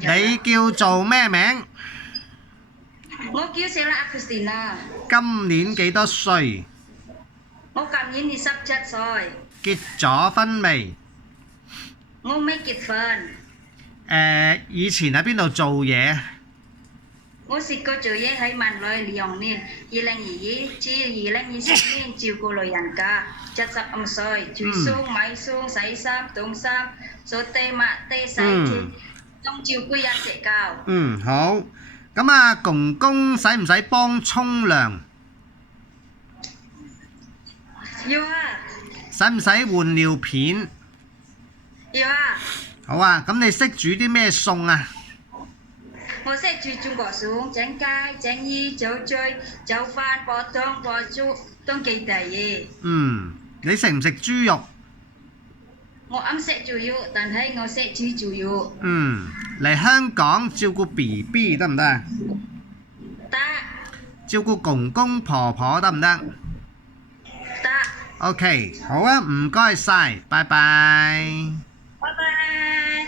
你叫做咩名？我叫Sheila Agustina，今年幾多歲？我今年27歲，結咗婚未？我未結婚。以前喺邊度做嘢？我試過做嘢喺文萊2年，2022至2024年照顧老人家，75歲，煮餸、買餸、洗衫、凍衫、掃地、抹地、洗潔，仲照顧一隻狗。好。咁啊，公公使唔使幫沖涼？要啊，使唔使換尿片？要啊，好啊，咁你識煮啲咩餸啊？我識煮中國餸，整雞、整魚、煮醉、煮飯、煲湯、煲粥，當幾大嘢。你食唔食豬肉？我唔識煮肉，但係我識煮豬肉。嚟香港照顧 BB 得唔得啊？得，照顧公公婆婆得唔得？得， OK，好啊，唔該晒，拜拜。拜拜。